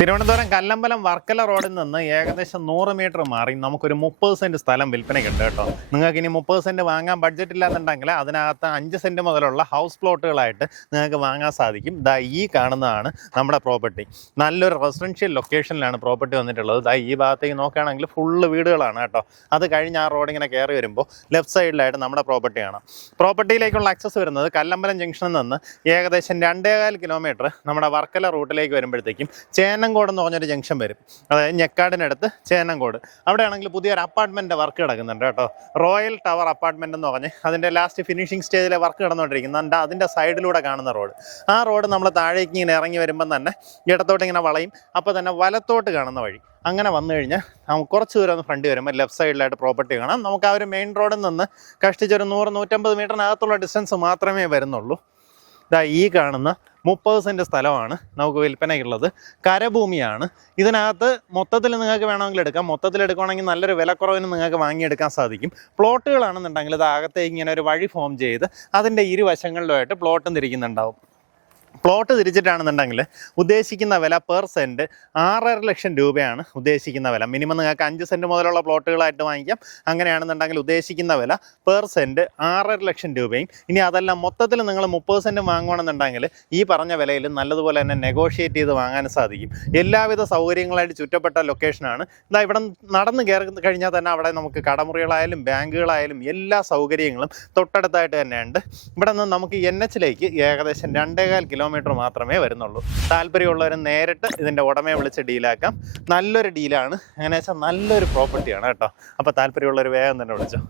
തിരുവനന്തപുരം കല്ലമ്പലം വർക്കല റോഡിൽ നിന്ന് ഏകദേശം 100 മീറ്റർ മാറി നമുക്കൊരു 30 സെന്റ് സ്ഥലം വിൽപ്പനയ്ക്കുണ്ട് കേട്ടോ. നിങ്ങൾക്ക് ഇനി 30 സെന്റ് വാങ്ങാൻ ബഡ്ജറ്റ് ഇല്ലാന്നുണ്ടെങ്കിൽ അതിനകത്ത് 5 സെന്റ് മുതലുള്ള ഹൗസ് പ്ലോട്ടുകളായിട്ട് നിങ്ങൾക്ക് വാങ്ങാൻ സാധിക്കും. ദാ ഈ കാണുന്നതാണ് നമ്മുടെ പ്രോപ്പർട്ടി. നല്ലൊരു റെസിഡൻഷ്യൽ ലൊക്കേഷനിലാണ് പ്രോപ്പർട്ടി വന്നിട്ടുള്ളത്. ദാ ഈ ഭാഗത്തേക്ക് നോക്കുകയാണെങ്കിൽ ഫുള്ള് വീടുകളാണ് കേട്ടോ. അത് കഴിഞ്ഞ് ആ റോഡ് ഇങ്ങനെ കയറി വരുമ്പോൾ ലെഫ്റ്റ് സൈഡിലായിട്ട് നമ്മുടെ പ്രോപ്പർട്ടി കാണാം. പ്രോപ്പർട്ടിയിലേക്കുള്ള ആക്സസ് വരുന്നത് കല്ലമ്പലം ജംഗ്ഷനിൽ നിന്ന് ഏകദേശം 2.25 കിലോമീറ്റർ നമ്മുടെ വർക്കല റൂട്ടിലേക്ക് വരുമ്പോഴത്തേക്കും ചേന്നംകോട് എന്ന് പറഞ്ഞൊരു ജംഗ്ഷൻ വരും. അതായത് ഞെക്കാടിനടുത്ത് ചേന്നംകോട്. അവിടെയാണെങ്കിൽ പുതിയൊരു അപ്പാർട്ട്മെൻറ്റ് വർക്ക് കിടക്കുന്നുണ്ട് കേട്ടോ. റോയൽ ടവർ അപ്പാർട്ട്മെൻറ്റ് എന്ന് പറഞ്ഞ് അതിൻ്റെ ലാസ്റ്റ് ഫിനിഷിംഗ് സ്റ്റേജിലെ വർക്ക് കിടന്നുകൊണ്ടിരിക്കുന്നുണ്ട്. അതിൻ്റെ സൈഡിലൂടെ കാണുന്ന റോഡ്. ആ റോഡ് നമ്മൾ താഴേക്ക് ഇങ്ങനെ ഇറങ്ങി വരുമ്പം തന്നെ ഇടത്തോട്ട് ഇങ്ങനെ വളയും. അപ്പോൾ തന്നെ വലത്തോട്ട് കാണുന്ന വഴി അങ്ങനെ വന്നു കഴിഞ്ഞാൽ നമുക്ക് കുറച്ച് ദൂരം ഒന്ന് ഫ്രണ്ട് വരുമ്പോൾ ലെഫ്റ്റ് സൈഡിലായിട്ട് പ്രോപ്പർട്ടി കാണാം. നമുക്ക് ആ ഒരു മെയിൻ റോഡിൽ നിന്ന് കഷ്ടിച്ചൊരു 100-150 മീറ്ററിനകത്തുള്ള ഡിസ്റ്റൻസ് മാത്രമേ വരുന്നുള്ളൂ. ഇതാ ഈ കാണുന്ന 30 സെൻറ്റ് സ്ഥലമാണ് നമുക്ക് വിൽപ്പനയ്ക്കുള്ളത്. കരഭൂമിയാണ്. ഇതിനകത്ത് മൊത്തത്തിൽ നിങ്ങൾക്ക് വേണമെങ്കിൽ എടുക്കാം. മൊത്തത്തിൽ എടുക്കുകയാണെങ്കിൽ നല്ലൊരു വിലക്കുറവിന് നിങ്ങൾക്ക് വാങ്ങിയെടുക്കാൻ സാധിക്കും. പ്ലോട്ടുകളാണെന്നുണ്ടെങ്കിൽ ഇത് അകത്തേക്ക് ഇങ്ങനെ ഒരു വഴി ഫോം ചെയ്ത് അതിൻ്റെ ഇരുവശങ്ങളിലുമായിട്ട് പ്ലോട്ടും തിരിക്കുന്നുണ്ടാവും. പ്ലോട്ട് തിരിച്ചിട്ടാണെന്നുണ്ടെങ്കിൽ ഉദ്ദേശിക്കുന്ന വില പെർ സെൻറ്റ് 6.5 ലക്ഷം രൂപയാണ് ഉദ്ദേശിക്കുന്ന വില. മിനിമം നിങ്ങൾക്ക് 5 സെൻറ്റ് മുതലുള്ള പ്ലോട്ടുകളായിട്ട് വാങ്ങിക്കാം. അങ്ങനെയാണെന്നുണ്ടെങ്കിൽ ഉദ്ദേശിക്കുന്ന വില പെർ സെൻറ്റ് 6.5 ലക്ഷം രൂപയും. ഇനി അതെല്ലാം മൊത്തത്തിൽ നിങ്ങൾ 30 സെൻറ്റ് വാങ്ങുകയാണെന്നുണ്ടെങ്കിൽ ഈ പറഞ്ഞ വിലയിൽ നല്ലതുപോലെ തന്നെ നെഗോഷിയേറ്റ് ചെയ്ത് വാങ്ങാൻ സാധിക്കും. എല്ലാവിധ സൗകര്യങ്ങളായിട്ട് ചുറ്റപ്പെട്ട ലൊക്കേഷനാണ്. ഇതാ ഇവിടെ നടന്ന് കയറി കഴിഞ്ഞാൽ തന്നെ അവിടെ നമുക്ക് കടമുറികളായാലും ബാങ്കുകളായാലും എല്ലാ സൗകര്യങ്ങളും തൊട്ടടുത്തായിട്ട് തന്നെയുണ്ട്. ഇവിടെ നിന്ന് നമുക്ക് NH-ലേക്ക് ഏകദേശം 2.25 കിലോമീറ്റർ മാത്രമേ വരുന്നുള്ളൂ. താല്പര്യമുള്ളവർ നേരിട്ട് ഇതിൻ്റെ ഉടമയെ വിളിച്ച് ഡീലാക്കാം. നല്ലൊരു ഡീലാണ്. അങ്ങനെ വെച്ചാൽ നല്ലൊരു പ്രോപ്പർട്ടിയാണ് കേട്ടോ. അപ്പോൾ താല്പര്യമുള്ളവർ വേഗം തന്നെ വിളിച്ചോ.